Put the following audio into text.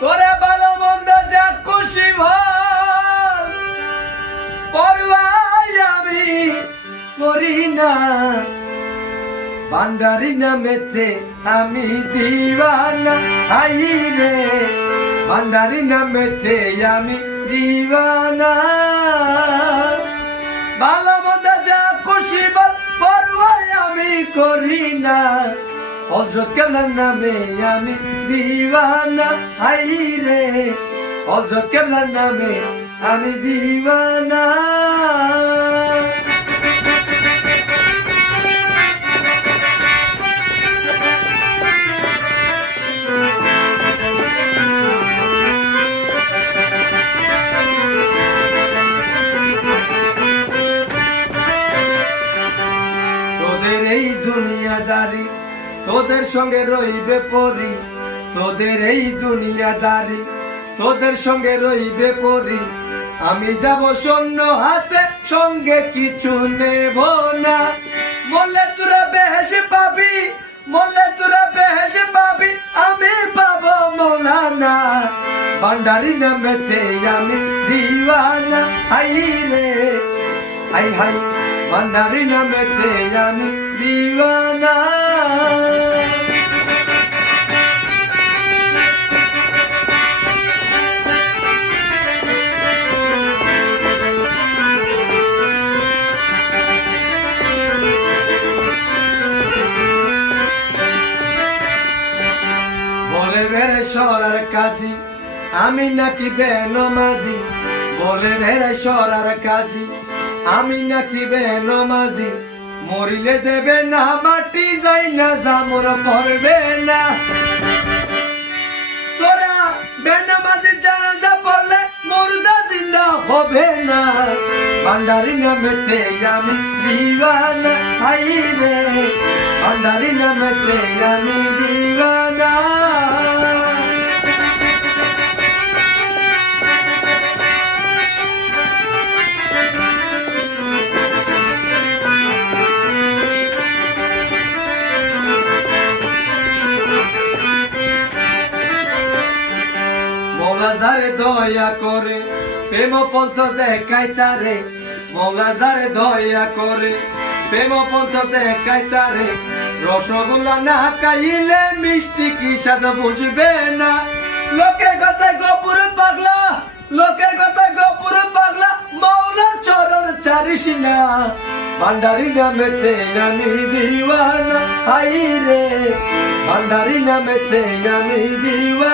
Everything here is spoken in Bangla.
তোরে ভালো মন্দ যা খুশি ভাল পরোয়াই আমি করি না, ভান্ডারি নামেতে আমি দিওয়ানা। হাই রে ভান্ডারি নামেতে আমি দিওয়ানা। ভালো মন্দ যা খুশি ভাল পরোয়াই আমি করি না, হযরত কেবলার নামে আমি দিওয়ানা। হাই রে হযরত কেবলার নামে আমি দিওয়ানা। তোদের এই দুনিয়াদারি তোদের সঙ্গে রইবে পরি, তোদের এই দুনিয়াদারি তোদের সঙ্গে রইবে পরি। আমি যাব শূন্য হাতে, সঙ্গে কিছু নেব না। বললে তোরা বেহেশ পাবি, বললে তোরা বেহেশ পাবি, আমি পাবো মৌলানা। ভান্ডারি নামেতে আমি দিওয়ানা। হাই রে হাই হাই ভান্ডারি নামেতে আমি দিওয়ানা। বলে বেড়ে সরার কাজী আমি নাকি বেনমাজি, বলে বেড়ে সরার কাজী আমি নাকি বেনমাজি। মরিলে দেবে না মাটি, যাই না জামুর পড়বে না। তোরা বেনমাজি জানাজা পড়লে মুর্দা জিন্দা হবে না। ভান্ডারি নামেতে আমি দিওয়ানা। হাই রে ভান্ডারি নামেতে আমি দিওয়ানা। মৌলা যারে দয়া করে প্রেম পন্থ দেখাই তারে, মৌলা যারে দয়া করে প্রেম পন্থ দেখাই তারে। রসগোল্লা না খাইলে মিষ্টি কি স্বাদ বুঝবে না। লোকের কথায় গপুর পাগলা, লোকের কথায় গপুর পাগলা, মৌলার চরণ ছাড়িস না। ভান্ডারি নামেতে আমি দিওয়ানা। হাই রে ভান্ডারি নামেতে আমি দিওয়ানা।